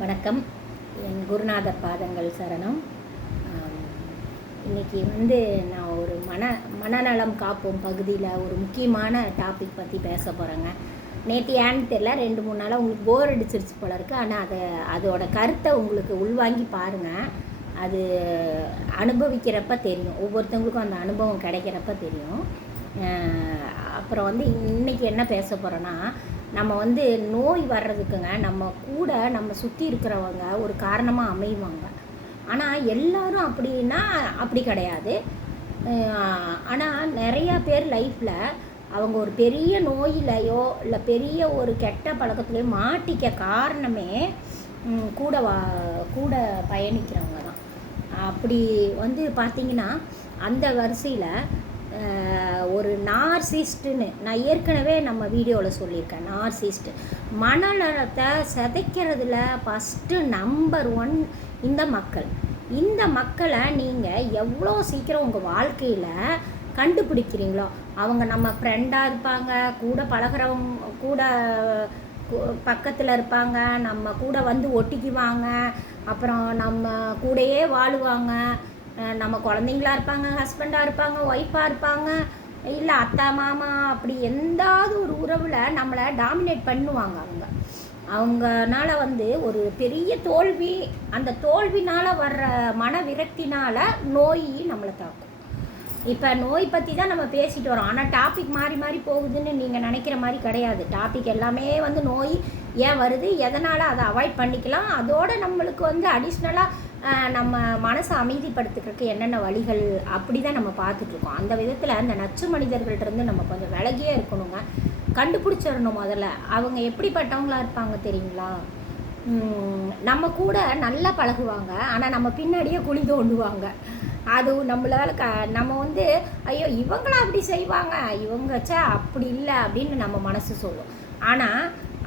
வணக்கம். என் குருநாதர் பாதங்கள் சரணம். இன்றைக்கி நான் ஒரு மனநலம் காப்போம் பகுதியில் ஒரு முக்கியமான டாபிக் பற்றி பேச போகிறேங்க. நேற்று ஏன்னு தெரியல, 2-3 நாளாக உங்களுக்கு போர் அடிச்சிருச்சு போல இருக்குது. ஆனால் அதோட கருத்தை உங்களுக்கு உள்வாங்கி பாருங்கள். அது அனுபவிக்கிறப்ப தெரியும், ஒவ்வொருத்தவங்களுக்கும் அந்த அனுபவம் கிடைக்கிறப்ப தெரியும். அப்புறம் இன்றைக்கி என்ன பேச போகிறோன்னா, நம்ம நோய் வர்றதுக்குங்க நம்ம சுற்றி இருக்கிறவங்க ஒரு காரணமாக அமைவாங்க. ஆனால் எல்லாரும் அப்படின்னா அப்படி கிடையாது. ஆனால் நிறையா பேர் லைஃப்பில் அவங்க ஒரு பெரிய நோயிலையோ இல்லை பெரிய ஒரு கெட்ட பழக்கத்துலையோ மாட்டிக்க காரணமே கூட பயணிக்கிறவங்க தான். அப்படி பார்த்திங்கன்னா அந்த வரிசையில் ஒரு நார்சிஸ்ட்டுன்னு நான் ஏற்கனவே நம்ம வீடியோவில் சொல்லியிருக்கேன். நார்சிஸ்ட்டு மனநலத்தை சிதைக்கிறதுல ஃபஸ்ட்டு நம்பர் 1 இந்த மக்களை நீங்கள் எவ்வளோ சீக்கிரம் உங்கள் வாழ்க்கையில் கண்டுபிடிக்கிறீங்களோ, அவங்க நம்ம ஃப்ரெண்டாக இருப்பாங்க, கூட பழகிறவங்க, கூட பக்கத்தில் இருப்பாங்க, நம்ம கூட ஒட்டிக்குவாங்க, அப்புறம் நம்ம கூடயே வாழுவாங்க, நம்ம குழந்தைங்களா இருப்பாங்க, ஹஸ்பண்டாக இருப்பாங்க, ஒய்ஃபாக இருப்பாங்க, இல்லை அத்தா மாமா, அப்படி எந்தாவது ஒரு உறவில் நம்மளை டாமினேட் பண்ணுவாங்க. அவங்கனால ஒரு பெரிய தோல்வி, அந்த தோல்வினால் வர்ற மன விரக்தினால் நோய் நம்மளை தாக்கும். இப்போ நோய் பற்றி தான் நம்ம பேசிட்டு வரோம். ஆனால் டாபிக் மாறி மாறி போகுதுன்னு நீங்கள் நினைக்கிற மாதிரி கிடையாது. டாபிக் எல்லாமே நோய் ஏன் வருது, எதனால் அதை அவாய்ட் பண்ணிக்கலாம், அதோடு நம்மளுக்கு அடிஷ்னலாக நம்ம மனசை அமைதிப்படுத்துறதுக்கு என்னென்ன வழிகள், அப்படி தான் நம்ம பார்த்துட்ருக்கோம். அந்த விதத்தில் அந்த நச்சு மனிதர்கள்ட்டருந்து நம்ம கொஞ்சம் விலகியே இருக்கணுங்க. கண்டுபிடிச்சிடணும். முதல்ல அவங்க எப்படிப்பட்டவங்களாக இருப்பாங்க தெரியுங்களா? நம்ம கூட நல்லா பழகுவாங்க, ஆனால் நம்ம பின்னாடியே குழி தோண்டுவாங்க. அது நம்மளால் நம்ம ஐயோ இவங்களா அப்படி செய்வாங்க, இவங்கச்சா அப்படி இல்லை அப்படின்னு நம்ம மனசு சொல்லும். ஆனால்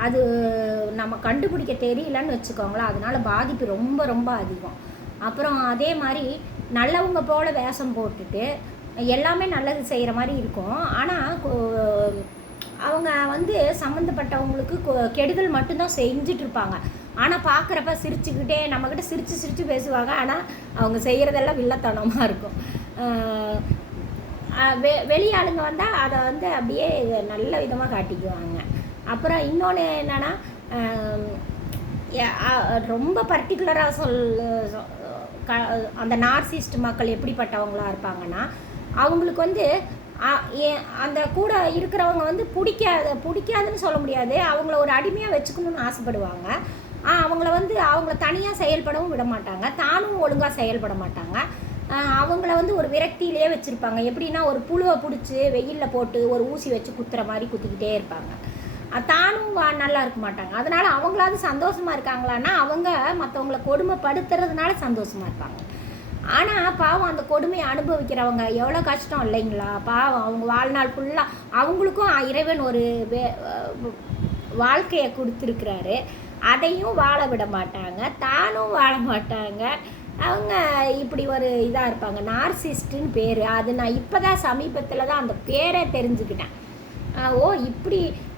அது நம்ம கண்டுபிடிக்க தெரியலன்னு வச்சுக்கோங்களேன். அதனால் பாதிப்பு ரொம்ப ரொம்ப அதிகம். அப்புறம் அதே மாதிரி நல்லவங்க போல் வேஷம் போட்டுட்டு எல்லாமே நல்லது செய்கிற மாதிரி இருக்கும். ஆனால் அவங்க சம்மந்தப்பட்டவங்களுக்கு கெடுதல் மட்டும்தான் செஞ்சிட்ருப்பாங்க. ஆனால் பார்க்குறப்ப சிரிச்சுக்கிட்டே நம்மக்கிட்ட சிரித்து பேசுவாங்க. ஆனால் அவங்க செய்கிறதெல்லாம் வில்லத்தனமாக இருக்கும். வெளியாளுங்க வந்தால் அதை அப்படியே நல்ல விதமாக காட்டிக்குவாங்க. அப்புறம் இன்னொன்று என்னென்னா, ரொம்ப பர்டிகுலராக அந்த நார்சிஸ்ட் மக்கள் எப்படிப்பட்டவங்களாக இருப்பாங்கன்னா, அவங்களுக்கு அந்த கூட இருக்கிறவங்க பிடிக்காதுன்னு சொல்ல முடியாது, அவங்கள ஒரு அடிமையாக வச்சுக்கணுன்னு ஆசைப்படுவாங்க. அவங்கள தனியாக செயல்படவும் விட மாட்டாங்க, தானும் ஒழுங்காக செயல்பட மாட்டாங்க. அவங்கள ஒரு விரக்தியிலே வச்சுருப்பாங்க. எப்படின்னா, ஒரு புழுவை பிடிச்சி வெயிலில் போட்டு ஒரு ஊசி வச்சு குத்துற மாதிரி குத்திக்கிட்டே இருப்பாங்க. தானும் நல்லா இருக்க மாட்டாங்க. அதனால் அவங்களாவது சந்தோஷமாக இருக்காங்களான்னா, அவங்க மற்றவங்கள கொடுமைப்படுத்துறதுனால சந்தோஷமாக இருப்பாங்க. ஆனால் பாவம் அந்த கொடுமையை அனுபவிக்கிறவங்க எவ்வளோ கஷ்டம் இல்லைங்களா? பாவம் அவங்க வாழ்நாள் ஃபுல்லாக அவங்களுக்கும் இறைவன் ஒரு வாழ்க்கையை கொடுத்துருக்குறாரு. அதையும் வாழ விட மாட்டாங்க, தானும் வாழ மாட்டாங்க. அவங்க இப்படி ஒரு இதாக இருப்பாங்க. நார்சிஸ்ட்டுன்னு பேர். அது நான் இப்போ தான் சமீபத்தில் தான் அந்த பேரை தெரிஞ்சுக்கிட்டேன். ஓ இப்படி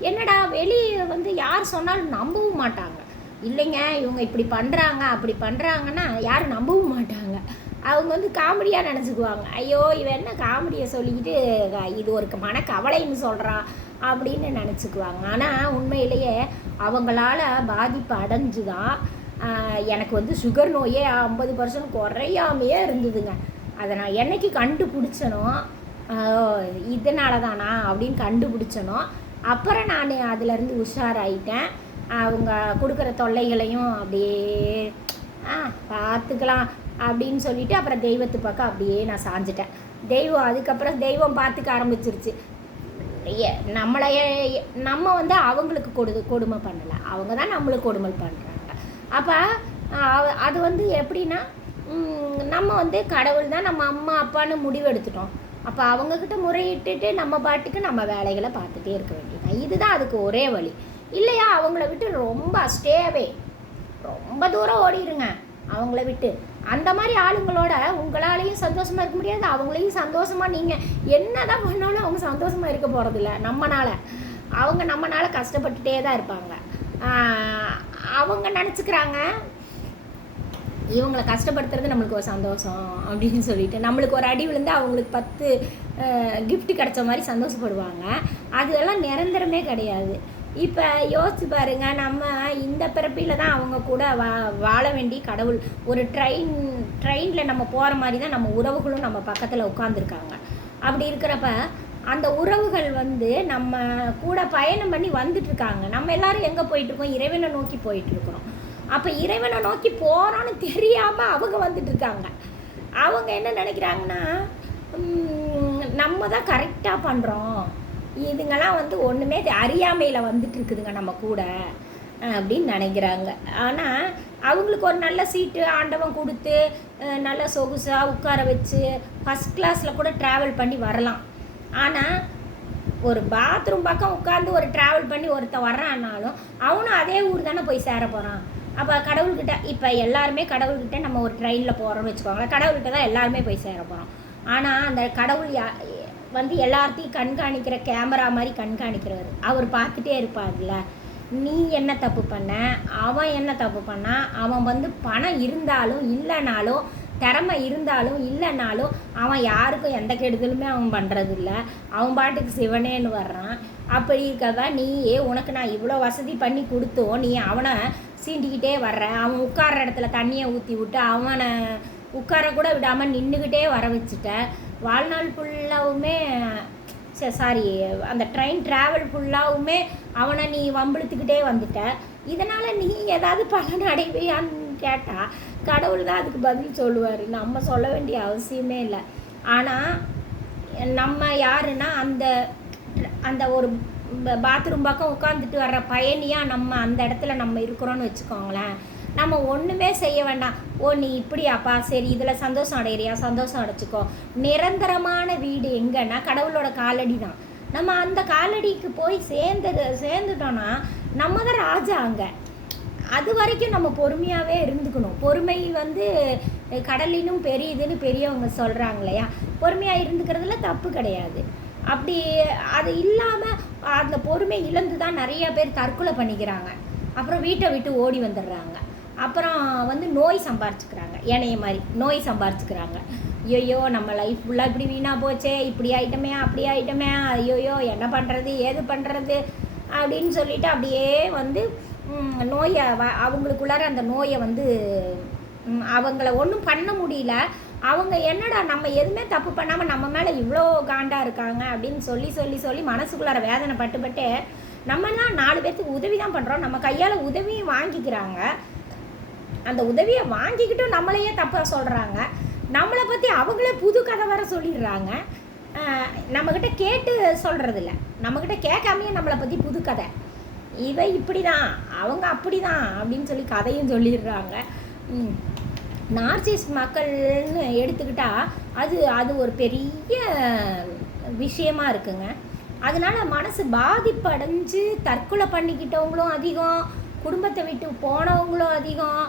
என்னடா, வெளியே யார் சொன்னாலும் நம்பவும் மாட்டாங்க. இல்லைங்க இவங்க இப்படி பண்ணுறாங்க அப்படி பண்ணுறாங்கன்னா யாரும் நம்பவும் மாட்டாங்க. அவங்க காமெடியாக நினச்சிக்குவாங்க. ஐயோ இவன் என்ன காமெடியை சொல்லிக்கிட்டு இது ஒரு மனக்கவலைன்னு சொல்கிறான் அப்படின்னு நினச்சிக்குவாங்க. ஆனால் உண்மையிலேயே அவங்களால பாதிப்பு அடைஞ்சு தான் எனக்கு சுகர் நோயே 50% குறையாமையே இருந்ததுங்க. அதை நான் என்னைக்கு கண்டுபிடிச்சனோ, இதனால தானா அப்படின்னு கண்டுபிடிச்சனோ, அப்புறம் நான் அதிலேருந்து உஷாராயிட்டேன். அவங்க கொடுக்குற தொல்லைகளையும் அப்படியே பார்த்துக்கலாம் அப்படின்னு சொல்லிவிட்டு அப்புறம் தெய்வத்து பக்கம் அப்படியே நான் சாஞ்சிட்டேன். அதுக்கப்புறம் தெய்வம் பார்த்துக்க ஆரம்பிச்சிருச்சு. நம்ம அவங்களுக்கு கொடுமை பண்ணலை, அவங்க தான் நம்மளுக்கு கொடுமை பண்ணுறாங்க. அப்போ அது எப்படின்னா, நம்ம கடவுள் தான் நம்ம அம்மா அப்பான்னு முடிவு எடுத்துட்டோம். அப்போ அவங்கக்கிட்ட முறையிட்டுட்டு நம்ம பாட்டுக்கு நம்ம வேலைகளை பார்த்துட்டே இருக்க வேண்டியது. இதுதான் அதுக்கு ஒரே வழி. இல்லையா அவங்கள விட்டு ரொம்ப தூரம் ஓடிடுங்க அவங்கள விட்டு. அந்த மாதிரி ஆளுங்களோட உங்களாலேயும் சந்தோஷமாக இருக்க முடியாது, அவங்களையும் சந்தோஷமாக நீங்கள் என்ன தான் பண்ணாலும் அவங்க சந்தோஷமாக இருக்க போகிறதில்ல. நம்மளால் கஷ்டப்பட்டுட்டே தான் இருப்பாங்க. அவங்க நினச்சிக்கிறாங்க இவங்களை கஷ்டப்படுத்துறது நம்மளுக்கு ஒரு சந்தோஷம் அப்படின்னு சொல்லிட்டு நம்மளுக்கு ஒரு அடி விழுந்து அவங்களுக்கு 10 கிஃப்ட் கிடைச்ச மாதிரி சந்தோஷப்படுவாங்க. அதெல்லாம் நிரந்தரமே கிடையாது. இப்போ யோசிச்சு பாருங்க, நம்ம இந்த பிறப்பில் தான் அவங்க கூட வாழ வேண்டி கடவுள் ஒரு ட்ரெயினில் நம்ம போகிற மாதிரி தான் நம்ம உறவுகளும் நம்ம பக்கத்தில் உட்காந்துருக்காங்க. அப்படி இருக்கிறப்ப அந்த உறவுகள் வந்து நம்ம கூட பயணம் பண்ணி வந்துட்டுருக்காங்க. நம்ம எல்லோரும் எங்கே போயிட்டுருக்கோம்? இறைவனை நோக்கி போயிட்டுருக்குறோம். அப்போ இறைவனை நோக்கி போகிறோன்னு தெரியாமல் அவங்க வந்துட்டுருக்காங்க. அவங்க என்ன நினைக்கிறாங்கன்னா, நம்ம தான் கரெக்டாக பண்ணுறோம், இதுங்கெல்லாம் வந்து ஒன்றுமே அறியாமையில் வந்துட்டுருக்குதுங்க நம்ம கூட அப்படின்னு நினைக்கிறாங்க. ஆனால் அவங்களுக்கு ஒரு நல்ல சீட்டு ஆண்டவன் கொடுத்து நல்ல சொகுசாக உட்கார வச்சு ஃபஸ்ட் கிளாஸில் கூட ட்ராவல் பண்ணி வரலாம். ஆனால் ஒரு பாத்ரூம் பக்கம் உட்காந்து ஒரு ட்ராவல் பண்ணி ஒருத்தன் வர்றான்னாலும் அவனும் அதே ஊர் தானே போய் சேர போகிறான். அப்போ கடவுள்கிட்ட இப்போ எல்லாருமே கடவுள்கிட்ட நம்ம ஒரு ட்ரெயினில் போகிறோன்னு வச்சுக்கோங்களேன், கடவுள்கிட்ட தான் எல்லாருமே போய் சேர போகிறோம். ஆனால் அந்த கடவுள் வந்து எல்லாத்தையும் கண்காணிக்கிற கேமரா மாதிரி கண்காணிக்கிறவர், அவர் பார்த்துட்டே இருப்பார்ல, நீ என்ன தப்பு பண்ண, அவன் என்ன தப்பு பண்ணான், அவன் வந்து பணம் இருந்தாலும் இல்லைனாலும் திறமை இருந்தாலும் இல்லைனாலும் அவன் யாருக்கும் எந்த கெடுதலுமே அவன் பண்ணுறதில்ல, அவன் பாட்டுக்கு சிவனேன்னு வர்றான். அப்படி இருக்கதான் நீ உனக்கு நான் இவ்வளோ வசதி பண்ணி கொடுத்தோம், நீ அவனை சீண்டிக்கிட்டே வர்ற, அவன் உட்கார்ற இடத்துல தண்ணியை ஊற்றி விட்டு அவனை உட்கார கூட விடாமல் நின்றுக்கிட்டே வர வச்சுட்ட, வாழ்நாள் ஃபுல்லாவுமே அந்த ட்ராவல் ஃபுல்லாவுமே அவனை நீ வம்பிழுத்துக்கிட்டே வந்துட்ட, இதனால் நீ ஏதாவது பலன் அடைவியான்னு கேட்டால் கடவுள் தான் அதுக்கு பதில் சொல்லுவார். நம்ம சொல்ல வேண்டிய அவசியமே இல்லை. ஆனால் நம்ம யாருன்னா அந்த அந்த ஒரு பாத்ரூம் பக்கம் உட்காந்துட்டு வர்ற பயணியாக நம்ம அந்த இடத்துல நம்ம இருக்கிறோன்னு வச்சுக்கோங்களேன், நம்ம ஒன்றுமே செய்ய வேண்டாம். நீ இப்படியாப்பா, சரி இதில் சந்தோஷம் அடையிறியா, சந்தோஷம் அடைச்சிக்கோ. நிரந்தரமான வீடு எங்கன்னா கடவுளோட காலடி தான். நம்ம அந்த காலடிக்கு போய் சேர்ந்துட்டோன்னா நம்ம தான் ராஜா அங்கே. அது வரைக்கும் நம்ம பொறுமையாகவே இருந்துக்கணும். பொறுமை வந்து கடலினும் பெரியதுன்னு பெரியவங்க சொல்கிறாங்க இல்லையா, பொறுமையாக இருந்துக்கிறதுல தப்பு கிடையாது. அப்படி அது இல்லாமல் அந்த பொறுமை இழந்து தான் நிறைய பேர் தற்கொலை பண்ணிக்கிறாங்க, அப்புறம் வீட்டை விட்டு ஓடி வந்துடுறாங்க, அப்புறம் வந்து நோய் சம்பாரிச்சுக்கிறாங்க, ஏனைய மாதிரி நோய் சம்பாரிச்சுக்கிறாங்க. ஐயோயோ நம்ம லைஃப் ஃபுல்லாக இப்படி வீணாக போச்சே, இப்படி ஆகிட்டோமே அப்படி ஆகிட்டோமே, ஐயோயோ என்ன பண்ணுறது ஏது பண்ணுறது அப்படின்னு சொல்லிட்டு அப்படியே வந்து நோயை அவங்களுக்குள்ளார அந்த நோயை வந்து அவங்கள ஒன்றும் பண்ண முடியல. அவங்க என்னடா நம்ம எதுவுமே தப்பு பண்ணாமல் நம்ம மேலே இவ்வளோ காண்டாக இருக்காங்க அப்படின்னு சொல்லி சொல்லி சொல்லி மனசுக்குள்ளார வேதனை பட்டு நம்மலாம் 4 பேர்த்துக்கு உதவி தான் பண்ணுறோம், நம்ம கையால் உதவியும் வாங்கிக்கிறாங்க. அந்த உதவியை வாங்கிக்கிட்டும் நம்மளையே தப்பாக சொல்கிறாங்க, நம்மளை பற்றி அவங்களே புது கதை வர சொல்லிடுறாங்க. நம்மக்கிட்ட கேட்டு சொல்கிறதில்ல, நம்மக்கிட்ட கேட்காமையே நம்மளை பற்றி புது கதை, இவை இப்படி தான் அவங்க அப்படி தான் அப்படின்னு சொல்லி கதையும் சொல்லிடுறாங்க. நார்சிஸ்ட் மக்கள்னு எடுத்துக்கிட்டால் அது ஒரு பெரிய விஷயமா இருக்குங்க. அதனால மனசு பாதிப்படைஞ்சு தற்கொலை பண்ணிக்கிட்டவங்களும் அதிகம், குடும்பத்தை விட்டு போனவங்களும் அதிகம்,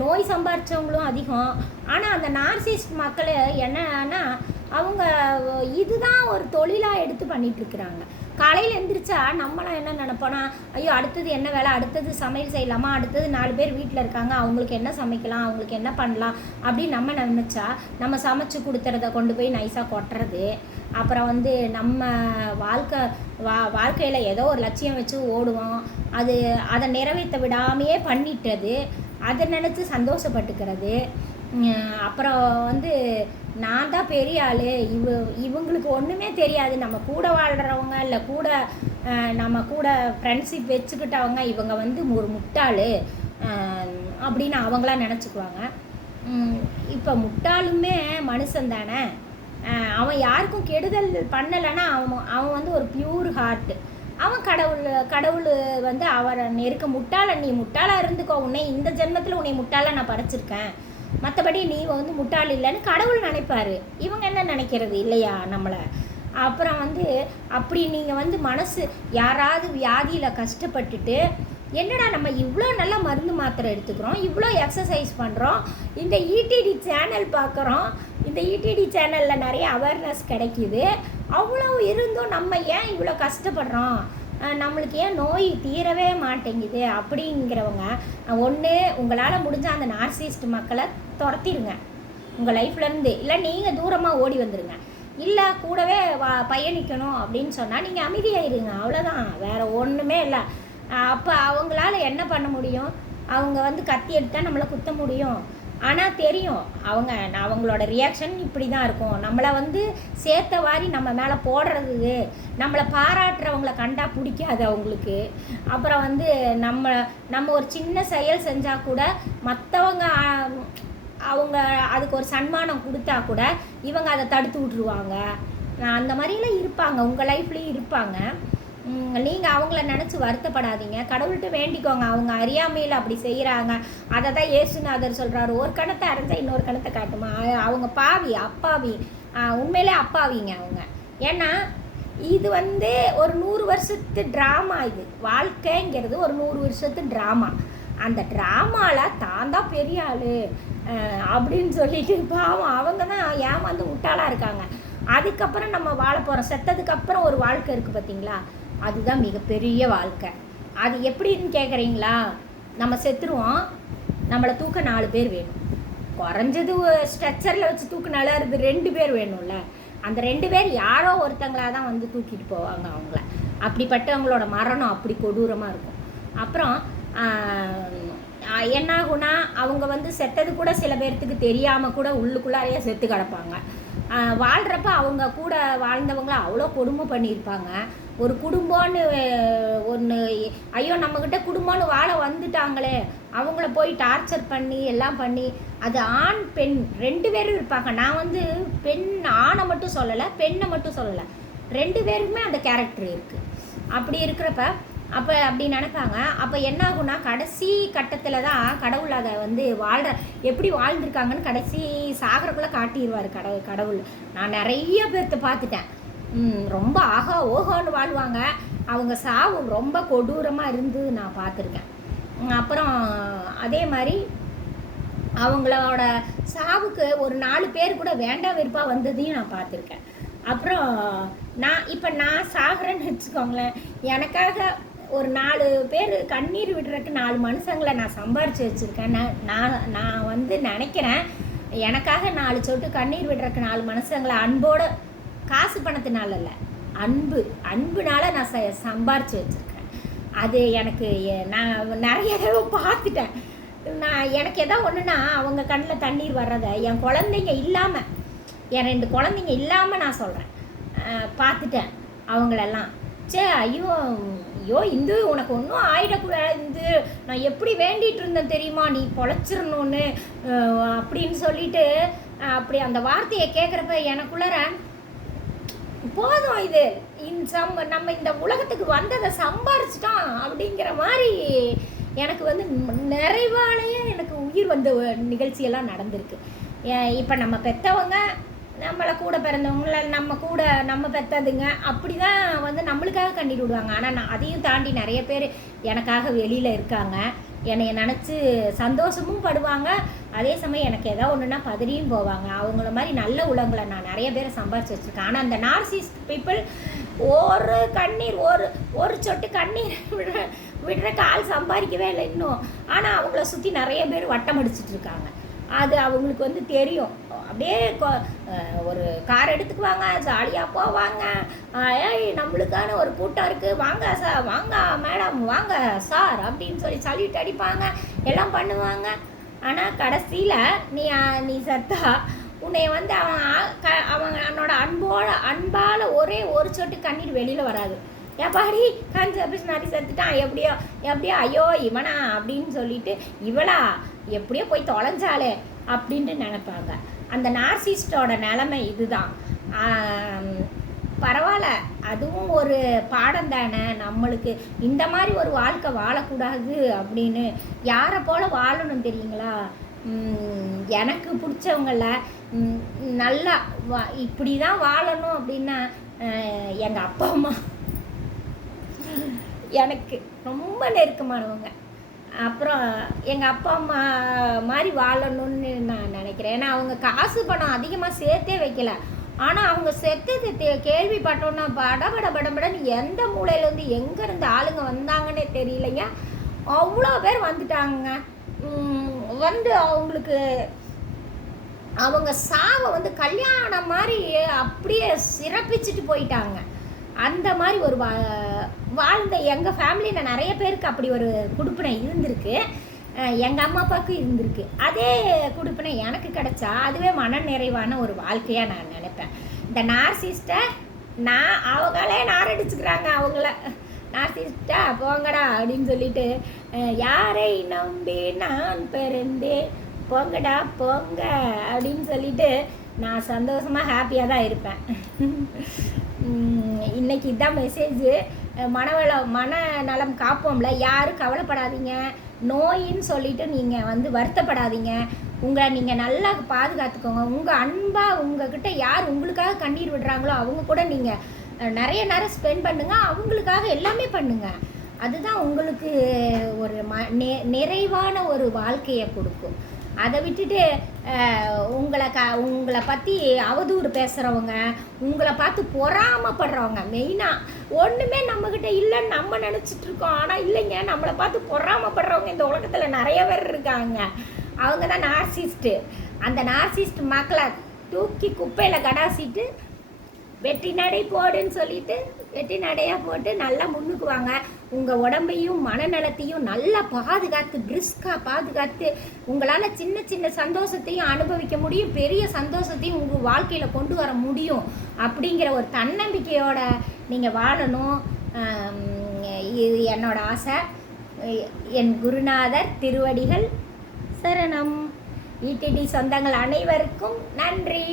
நோய் சம்பாரித்தவங்களும் அதிகம். ஆனால் அந்த நார்சிஸ்ட் மக்கள் என்னன்னா அவங்க இதுதான் ஒரு தொழிலாக எடுத்து பண்ணிகிட்ருக்குறாங்க. காலையில் எழுந்திரிச்சா நம்மளாம் என்ன நினைப்போனா, ஐயோ அடுத்தது என்ன வேலை, அடுத்தது சமையல் செய்யலாமா, அடுத்தது 4 பேர் வீட்டில் இருக்காங்க அவங்களுக்கு என்ன சமைக்கலாம், அவங்களுக்கு என்ன பண்ணலாம் அப்படின்னு நம்ம நினச்சா நம்ம சமைச்சு கொடுத்துறத கொண்டு போய் நைஸாக கொட்டுறது, அப்புறம் வந்து நம்ம வாழ்க்கையில் ஏதோ ஒரு லட்சியம் வச்சு ஓடுவோம், அதை நிறைவேற்ற விடாமையே பண்ணிட்டுறது, அதை நினச்சி சந்தோஷப்பட்டுக்கிறது, அப்புறம் வந்து நான் தான் பெரிய ஆள், இவங்களுக்கு ஒன்றுமே தெரியாது, நம்ம கூட வாழ்கிறவங்க இல்லை நம்ம கூட ஃப்ரெண்ட்ஷிப் வச்சுக்கிட்டவங்க இவங்க வந்து ஒரு முட்டாள் அப்படின்னு அவங்களாம் நினச்சிக்குவாங்க. இப்போ முட்டாளுமே மனுஷன் தானே, அவன் யாருக்கும் கெடுதல் பண்ணலைன்னா அவன் வந்து ஒரு பியூர் ஹார்ட்டு, அவன் கடவுள் வந்து அவரை நெருக்க நீ முட்டாளாக இருந்துக்கோ, உன்னை இந்த ஜென்மத்தில் உன்னை முட்டாளாக நான் படைச்சிருக்கேன், மற்றபடி நீ வந்து முட்டாள் இல்லைன்னு கடவுள் நினைப்பார். இவங்க என்ன நினைக்கிறது இல்லையா நம்மளை. அப்புறம் வந்து அப்படி நீங்கள் வந்து மனசு யாராவது வியாதியில் கஷ்டப்பட்டுட்டு என்னடா நம்ம இவ்வளோ நல்லா மருந்து மாத்திரை எடுத்துக்கிறோம், இவ்வளோ எக்ஸசைஸ் பண்ணுறோம், இந்த இடிடி சேனல் பார்க்குறோம், இந்த இடிடி சேனலில் நிறைய அவேர்னஸ் கிடைக்கிது, அவ்வளோ இருந்தும் நம்ம ஏன் இவ்வளோ கஷ்டப்படுறோம், நம்மளுக்கு ஏன் நோய் தீரவே மாட்டேங்குது அப்படிங்கிறவங்க ஒன்று உங்களால் முடிஞ்ச அந்த நார்சிஸ்ட் மக்களை துரத்திடுங்க உங்கள் லைஃப்லேருந்து. இல்லை நீங்கள் தூரமாக ஓடி வந்துடுங்க. இல்லை கூடவே பயணிக்கணும் அப்படின்னு சொன்னால் நீங்கள் அமைதியாயிருங்க, அவ்வளோதான், வேறு ஒன்றுமே இல்லை. அப்போ அவங்களால என்ன பண்ண முடியும்? அவங்க வந்து கத்தி எடுத்தால் நம்மளை குத்த முடியும். ஆனால் தெரியும் அவங்களோட ரியாக்ஷன் இப்படி தான் இருக்கும். நம்மளை வந்து சேர்த்த வாரி நம்ம மேலே போடுறது, நம்மளை பாராட்டுறவங்கள கண்டா பிடிக்காது அவங்களுக்கு. அப்புறம் வந்து நம்ம ஒரு சின்ன செயல் செஞ்சால் கூட மற்றவங்க அவங்க அதுக்கு ஒரு சன்மானம் கொடுத்தா கூட இவங்க அதை தடுத்து விட்ருவாங்க. அந்த மாதிரிலாம் இருப்பாங்க, உங்கள் லைஃப்லேயும் இருப்பாங்க. நீங்கள் அவங்கள நினச்சி வருத்தப்படாதீங்க, கடவுள்கிட்ட வேண்டிக்கோங்க. அவங்க அறியாமையில் அப்படி செய்கிறாங்க. அதை தான் இயேசுநாதர் சொல்கிறாரு, ஒரு கணத்தை அரைஞ்சா இன்னொரு கணத்தை காட்டுமா. அவங்க அப்பாவி, உண்மையிலே அப்பாவிங்க அவங்க. ஏன்னா இது வந்து ஒரு 100 வருஷத்து ட்ராமா. இது வாழ்க்கைங்கிறது ஒரு 100 வருஷத்து ட்ராமா. அந்த ட்ராமாவில் தான் பெரிய ஆள் அப்படின்னு சொல்லிட்டு பாவம் அவங்க தான் ஏமாந்து முட்டாளாக இருக்காங்க. அதுக்கப்புறம் நம்ம வாழ போகிறோம். செத்ததுக்கப்புறம் ஒரு வாழ்க்கை இருக்குது பார்த்தீங்களா, அதுதான் மிகப்பெரிய வாழ்க்கை. அது எப்படின்னு கேட்குறீங்களா? நம்ம செத்துருவோம், நம்மளை தூக்க 4 பேர் வேணும். குறைஞ்சது ஸ்ட்ரெச்சரில் வச்சு தூக்குனால அது 2 பேர் வேணும்ல. அந்த 2 பேர் யாரோ ஒருத்தங்களாக தான் வந்து தூக்கிட்டு போவாங்க அவங்கள. அப்படிப்பட்டவங்களோட மரணம் அப்படி கொடூரமாக இருக்கும். அப்புறம் என்னாகுன்னா அவங்க வந்து செத்தது கூட சில பேர்த்துக்கு தெரியாமல் கூட உள்ளுக்குள்ளாரையே செத்து கிடப்பாங்க. வாழ்கிறப்ப அவங்க கூட வாழ்ந்தவங்கள அவ்வளோ கொடுமை பண்ணியிருப்பாங்க. ஒரு குடும்பம்னு ஒன்று, ஐயோ நம்மக்கிட்ட குடும்பம்னு வாழ வந்துட்டாங்களே, அவங்கள போய் டார்ச்சர் பண்ணி எல்லாம் பண்ணி, அது ஆண் பெண் 2 பேரும் இருப்பாங்க. நான் வந்து ஆணை மட்டும் சொல்லலை, பெண்ணை மட்டும் சொல்லலை, 2 பேருக்குமே அந்த கேரக்டர் இருக்குது. அப்படி இருக்கிறப்ப அப்படி நினைப்பாங்க. அப்போ என்ன ஆகுனா கடைசி கட்டத்தில் தான் கடவுள் அதை வந்து எப்படி வாழ்ந்துருக்காங்கன்னு கடைசி சாகரக்குள்ளே காட்டிடுவார் கடவுள். நான் நிறைய பேர்த்த பார்த்துட்டேன், ரொம்ப ஆகா ஓஹோன்னு வாழ்வாங்க. அவங்க சாவு ரொம்ப கொடூரமாக இருந்து நான் பார்த்துருக்கேன். அப்புறம் அதே மாதிரி அவங்களோட சாவுக்கு ஒரு 4 பேர் கூட வேண்டாம் வெறுப்பாக வந்ததையும் நான் பார்த்துருக்கேன். அப்புறம் நான் சாகிறேன்னு வச்சுக்கோங்களேன், எனக்காக ஒரு 4 பேர் கண்ணீர் விடுறதுக்கு 4 மனுஷங்களை நான் சம்பாரித்து வச்சுருக்கேன். நான் வந்து நினைக்கிறேன், எனக்காக 4 சொட்டு கண்ணீர் விடுறதுக்கு 4 மனுஷங்களை அன்போட, காசு பணத்தினால இல்லை, அன்புனால நான் சம்பாரித்து வச்சுருக்கேன். அது எனக்கு நான் நிறைய தடவை பார்த்துட்டேன். எனக்கு எதோ ஒன்றுனா அவங்க கண்ணில் தண்ணீர் வர்றதை என் குழந்தைங்க இல்லாமல், என் 2 குழந்தைங்க இல்லாமல் நான் சொல்கிறேன், பார்த்துட்டேன் அவங்களெல்லாம். ஐயோ இந்து உனக்கு ஒன்றும் ஆகிடக்கூடாது, நான் எப்படி வேண்டிகிட்டு இருந்தேன் தெரியுமா, நீ பொழைச்சிடணுன்னு அப்படின்னு சொல்லிட்டு அப்படி அந்த வார்த்தையை கேட்குறப்ப எனக்குள்ளார போதும், இது நம்ம இந்த உலகத்துக்கு வந்ததை சம்பாரிச்சிட்டோம் அப்படிங்கிற மாதிரி எனக்கு வந்து நிறைவாலேயே எனக்கு உயிர் வந்த நிகழ்ச்சியெல்லாம் நடந்திருக்கு. இப்போ நம்ம பெற்றவங்க நம்மளை கூட பிறந்தவங்கள நம்ம பெற்றதுங்க அப்படி தான் வந்து நம்மளுக்காக கண்ணீர் விடுவாங்க. ஆனால் அதையும் தாண்டி நிறைய பேர் எனக்காக வெளியில் இருக்காங்க, என்னை நினச்சி சந்தோஷமும் படுவாங்க, அதே சமயம் எனக்கு ஏதோ ஒன்றுனா பதறியும் போவாங்க. அவங்கள மாதிரி நல்ல உள்ளங்களை நான் நிறைய பேரை சம்பாரிச்சு வச்சுருக்கேன். ஆனால் அந்த நார்சிஸ்ட் பீப்புள் ஒரு சொட்டு கண்ணீர் விடுற கால் சம்பாதிக்கவே இல்லை இன்னும். ஆனால் அவங்கள சுற்றி நிறைய பேர் வட்டம் அடிச்சிட்டு இருக்காங்க. அது அவங்களுக்கு வந்து தெரியும். அப்படியே ஒரு கார் எடுத்துக்குவாங்க, ஜாலியாக போவாங்க, ஏய் நம்மளுக்கான ஒரு கூட்டம் இருக்குது, வாங்க சார், வாங்க மேடம், வாங்க சார் அப்படின்னு சொல்லி சல்யூட் அடிப்பாங்க, எல்லாம் பண்ணுவாங்க. ஆனால் கடைசியில் நீ சத்தா உன்னை வந்து அவனோட அன்பால் ஒரே ஒரு சொட்டு கண்ணீர் வெளியில் வராது. எப்பாடி கன்சர்பிஸ் மாதிரி செத்துட்டான், எப்படியோ ஐயோ இவனா அப்படின்னு சொல்லிட்டு, இவளா எப்படியோ போய் தொலைஞ்சாலே அப்படின்ட்டு நினைப்பாங்க. அந்த நார்சிஸ்டோட நிலைமை இதுதான். பரவாயில்ல, அதுவும் ஒரு பாடம் தானே நம்மளுக்கு. இந்த மாதிரி ஒரு வாழ்க்கை வாழக்கூடாது அப்படின்னு யாரை போல் வாழணும் தெரியுங்களா? எனக்கு பிடிச்சவங்கள நல்லா இப்படி தான் வாழணும் அப்படின்னா எங்கள் அப்பா அம்மா எனக்கு ரொம்ப நெருக்கமானவங்க. அப்புறம் எங்கள் அப்பா அம்மா மாதிரி வாழணும்னு நான் நினைக்கிறேன். ஏன்னா அவங்க காசு பணம் அதிகமாக சேர்த்தே வைக்கல, ஆனால் அவங்க செத்தது கேள்விப்பட்டோன்னா படபடன்னு எந்த மூலையிலேருந்து எங்கேருந்து ஆளுங்க வந்தாங்கன்னே தெரியலைங்க. அவ்வளோ பேர் வந்துட்டாங்க. வந்து அவங்களுக்கு அவங்க சாவை வந்து கல்யாணம் மாதிரி அப்படியே சிறப்பிச்சுட்டு போயிட்டாங்க. அந்த மாதிரி ஒரு வாழ்ந்த எங்கள் ஃபேமிலியில் நிறைய பேருக்கு அப்படி ஒரு குடுப்பினை இருந்திருக்கு. எங்கள் அம்மா அப்பாவுக்கும் இருந்திருக்கு. அதே குடுப்பினை எனக்கு கிடச்சா அதுவே மன நிறைவான ஒரு வாழ்க்கையாக நான் நினைப்பேன். இந்த நார்சிஸ்ட்டை அவங்களே நாரடிச்சுக்கிறாங்க. அவங்கள நார்சிஸ்ட்டா போங்கடா அப்படின்னு சொல்லிட்டு, யாரை நம்பி நான் பிறந்தேன் போங்கடா போங்க அப்படின்னு சொல்லிட்டு நான் சந்தோஷமாக ஹாப்பியாக தான் இருப்பேன். இன்றைக்கி இதான் மெசேஜு. மனநலம் காப்போம்ல, யாரும் கவலைப்படாதீங்க. நோயின்னு சொல்லிட்டு நீங்கள் வந்து வருத்தப்படாதீங்க. உங்களை நீங்கள் நல்லா பாதுகாத்துக்கோங்க. உங்கள் அன்பாக உங்ககிட்ட யார் உங்களுக்காக கண்ணீர் விடுறாங்களோ அவங்க கூட நீங்கள் நிறைய நேரம் ஸ்பெண்ட் பண்ணுங்கள். அவங்களுக்காக எல்லாமே பண்ணுங்கள். அதுதான் உங்களுக்கு ஒரு நிறைவான ஒரு வாழ்க்கையை கொடுக்கும். அதை விட்டுட்டு உங்களை பற்றி அவதூறு பேசுகிறவங்க, உங்களை பார்த்து பொறாமப்படுறவங்க, மெயினாக ஒன்றுமே நம்மக்கிட்ட இல்லைன்னு நம்ம நினச்சிட்ருக்கோம். ஆனால் இல்லைங்க, நம்மளை பார்த்து பொறாமப்படுறவங்க இந்த உலகத்தில் நிறைய பேர் இருக்காங்க. அவங்க தான் நார்சிஸ்ட்டு. அந்த நார்சிஸ்ட் மக்களை தூக்கி குப்பையில் கடாசிட்டு வெற்றி நடை போடுன்னு சொல்லிட்டு வெற்றி நடையாக போட்டு நல்லா முன்னுக்கு வாங்க. உங்கள் உடம்பையும் மனநலத்தையும் நல்லா பாதுகாத்து பிரிஸ்காக பாதுகாத்து உங்களால் சின்ன சின்ன சந்தோஷத்தையும் அனுபவிக்க முடியும், பெரிய சந்தோஷத்தையும் உங்கள் வாழ்க்கையில் கொண்டு வர முடியும் அப்படிங்கிற ஒரு தன்னம்பிக்கையோட நீங்கள் வாழணும். இது என்னோட ஆசை. என் குருநாதர் திருவடிகள் சரணம். ஈடிடி சொந்தங்கள் அனைவருக்கும் நன்றி.